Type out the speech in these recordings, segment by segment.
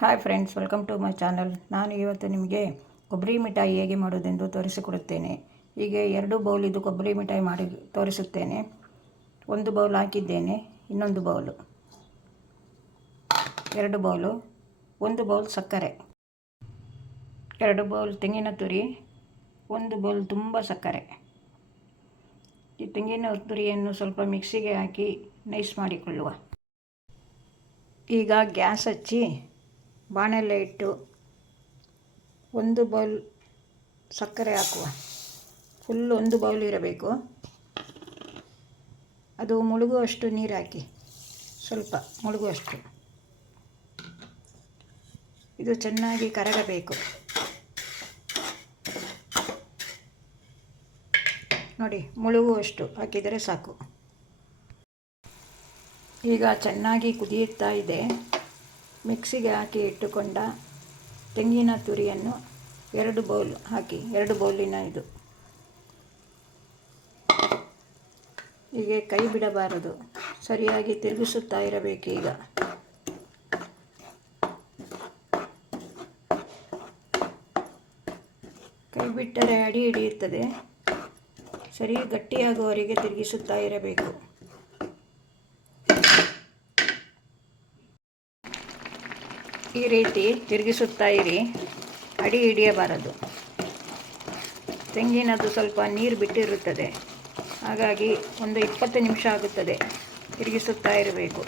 Hi friends, welcome to my channel. ನಾನು ಇವತ್ತು ನಿಮಗೆ ಕೊಬ್ಬರಿ ಮಿಠಾಯಿ ಹೇಗೆ ಮಾಡೋದೆಂದು ತೋರಿಸಿಕೊಡುತ್ತೇನೆ. ಹೀಗೆ 2 ಬೌಲ್ ಇದು ಕೊಬ್ಬರಿ ಮಿಠಾಯಿ ಮಾಡಿ ತೋರಿಸುತ್ತೇನೆ. 1 ಬೌಲ್ ಹಾಕಿದ್ದೇನೆ, ಇನ್ನೊಂದು ಬೌಲು, 2 ಬೌಲು, 1 ಬೌಲ್ ಸಕ್ಕರೆ, 2 ಬೌಲ್ ತೆಂಗಿನ ತುರಿ, 1 ಬೌಲ್ ತುಂಬ ಸಕ್ಕರೆ. ಈ ತೆಂಗಿನ ತುರಿಯನ್ನು ಸ್ವಲ್ಪ ಮಿಕ್ಸಿಗೆ ಹಾಕಿ ನೈಸ್ ಮಾಡಿಕೊಳ್ಳುವ. ಈಗ ಗ್ಯಾಸ್ ಹಚ್ಚಿ ಬಾಣಲೆ ಇಟ್ಟು 1 ಬೌಲ್ ಸಕ್ಕರೆ ಹಾಕುವ. ಫುಲ್ 1 ಬೌಲ್ ಇರಬೇಕು. ಅದು ಮುಳುಗುವಷ್ಟು ನೀರು ಹಾಕಿ, ಸ್ವಲ್ಪ ಮುಳುಗುವಷ್ಟು. ಇದು ಚೆನ್ನಾಗಿ ಕರಗಬೇಕು. ನೋಡಿ, ಮುಳುಗುವಷ್ಟು ಹಾಕಿದರೆ ಸಾಕು. ಈಗ ಚೆನ್ನಾಗಿ ಕುದಿಯುತ್ತಾ ಇದೆ. ಮಿಕ್ಸಿಗೆ ಹಾಕಿ ಇಟ್ಟುಕೊಂಡ ತೆಂಗಿನ ತುರಿಯನ್ನು 2 ಬೌಲ್ ಹಾಕಿ, 2 ಬೌಲಿನ ಇದು. ಹೀಗೆ ಕೈ ಬಿಡಬಾರದು, ಸರಿಯಾಗಿ ತಿರುಗಿಸುತ್ತಾ ಇರಬೇಕು. ಈಗ ಕೈ ಬಿಟ್ಟರೆ ಅಡಿ ಹಿಡಿಯುತ್ತದೆ. ಸರಿ ಗಟ್ಟಿಯಾಗುವವರೆಗೆ ತಿರುಗಿಸುತ್ತಾ ಇರಬೇಕು. ಈ ರೀತಿ ತಿರುಗಿಸುತ್ತಾ ಇರಿ, ಅಡಿ ಹಿಡಿಯಬಾರದು. ತೆಂಗಿನದು ಸ್ವಲ್ಪ ನೀರು ಬಿಟ್ಟಿರುತ್ತದೆ, ಹಾಗಾಗಿ ಒಂದು 20 ನಿಮಿಷ ಆಗುತ್ತದೆ ತಿರುಗಿಸುತ್ತಾ ಇರಬೇಕು.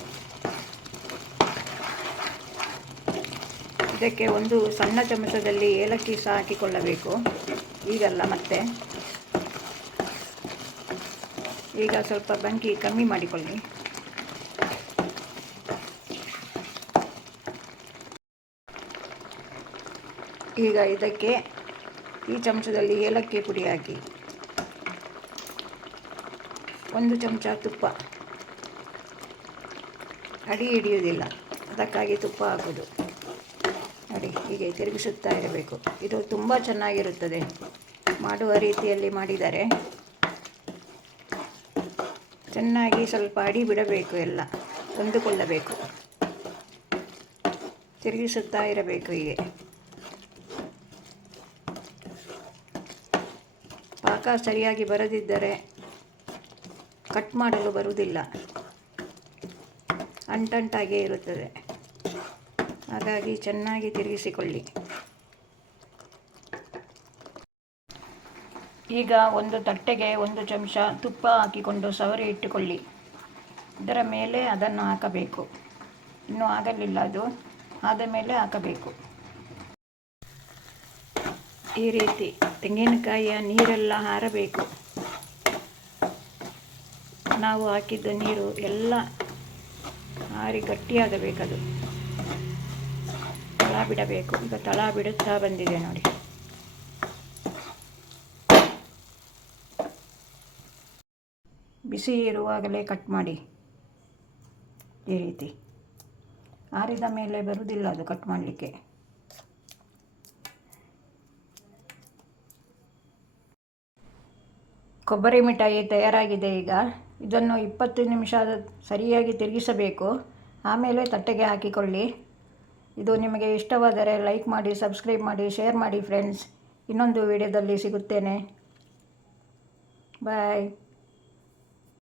ಇದಕ್ಕೆ ಒಂದು ಸಣ್ಣ ಚಮಚದಲ್ಲಿ ಏಲಕ್ಕಿ ಸಹ ಹಾಕಿಕೊಳ್ಳಬೇಕು. ಈಗಲ್ಲ, ಮತ್ತೆ ಈಗ ಸ್ವಲ್ಪ ಬೆಂಕಿ ಕಮ್ಮಿ ಮಾಡಿಕೊಳ್ಳಿ. ಈಗ ಇದಕ್ಕೆ ಈ ಚಮಚದಲ್ಲಿ ಏಲಕ್ಕಿ ಪುಡಿ ಹಾಕಿ, 1 ಚಮಚ ತುಪ್ಪ. ಅಡಿ ಹಿಡಿಯುವುದಿಲ್ಲ, ಅದಕ್ಕಾಗಿ ತುಪ್ಪ ಹಾಕೋದು. ನೋಡಿ, ಹೀಗೆ ತಿರುಗಿಸುತ್ತಾ ಇರಬೇಕು. ಇದು ತುಂಬ ಚೆನ್ನಾಗಿರುತ್ತದೆ. ಮಾಡುವ ರೀತಿಯಲ್ಲಿ ಮಾಡಿದರೆ ಚೆನ್ನಾಗಿ ಸ್ವಲ್ಪ ಅಡಿ ಬಿಡಬೇಕು, ಎಲ್ಲ ಹೊಂದಿಕೊಳ್ಳಬೇಕು. ತಿರುಗಿಸುತ್ತಾ ಇರಬೇಕು. ಹೀಗೆ ಪಾಕ ಸರಿಯಾಗಿ ಬರದಿದ್ದರೆ ಕಟ್ ಮಾಡಲು ಬರುವುದಿಲ್ಲ, ಅಂಟಂಟಾಗೇ ಇರುತ್ತದೆ. ಹಾಗಾಗಿ ಚೆನ್ನಾಗಿ ತಿರುಗಿಸಿಕೊಳ್ಳಿ. ಈಗ ಒಂದು ತಟ್ಟೆಗೆ 1 ಚಮಚ ತುಪ್ಪ ಹಾಕಿಕೊಂಡು ಸವರಿ ಇಟ್ಟುಕೊಳ್ಳಿ. ಇದರ ಮೇಲೆ ಅದನ್ನು ಹಾಕಬೇಕು. ಇನ್ನೂ ಆಗಲಿಲ್ಲ, ಅದು ಆದ ಮೇಲೆ ಹಾಕಬೇಕು. ಈ ರೀತಿ ತೆಂಗಿನಕಾಯಿಯ ನೀರೆಲ್ಲ ಹಾರಬೇಕು. ನಾವು ಹಾಕಿದ್ದ ನೀರು ಎಲ್ಲ ಹಾರಿ ಗಟ್ಟಿಯಾಗಬೇಕದು. ತಳ ಬಿಡಬೇಕು. ಈಗ ತಳ ಬಿಡುತ್ತಾ ಬಂದಿದೆ ನೋಡಿ. ಬಿಸಿ ಇರುವಾಗಲೇ ಕಟ್ ಮಾಡಿ. ಈ ರೀತಿ ಆರಿದ ಮೇಲೆ ಬರುವುದಿಲ್ಲ ಅದು ಕಟ್ ಮಾಡಲಿಕ್ಕೆ. ಕೊಬ್ಬರಿ ಮಿಠಾಯಿ ತಯಾರಾಗಿದೆ. ಈಗ ಇದನ್ನು 20 ನಿಮಿಷ ಸರಿಯಾಗಿ ತಿರುಗಿಸಬೇಕು. ಆಮೇಲೆ ತಟ್ಟೆಗೆ ಹಾಕಿಕೊಳ್ಳಿ. ಇದು ನಿಮಗೆ ಇಷ್ಟವಾದರೆ ಲೈಕ್ ಮಾಡಿ, ಸಬ್ಸ್ಕ್ರೈಬ್ ಮಾಡಿ, ಶೇರ್ ಮಾಡಿ ಫ್ರೆಂಡ್ಸ್. ಇನ್ನೊಂದು ವಿಡಿಯೋದಲ್ಲಿ ಸಿಗುತ್ತೇನೆ. ಬಾಯ್.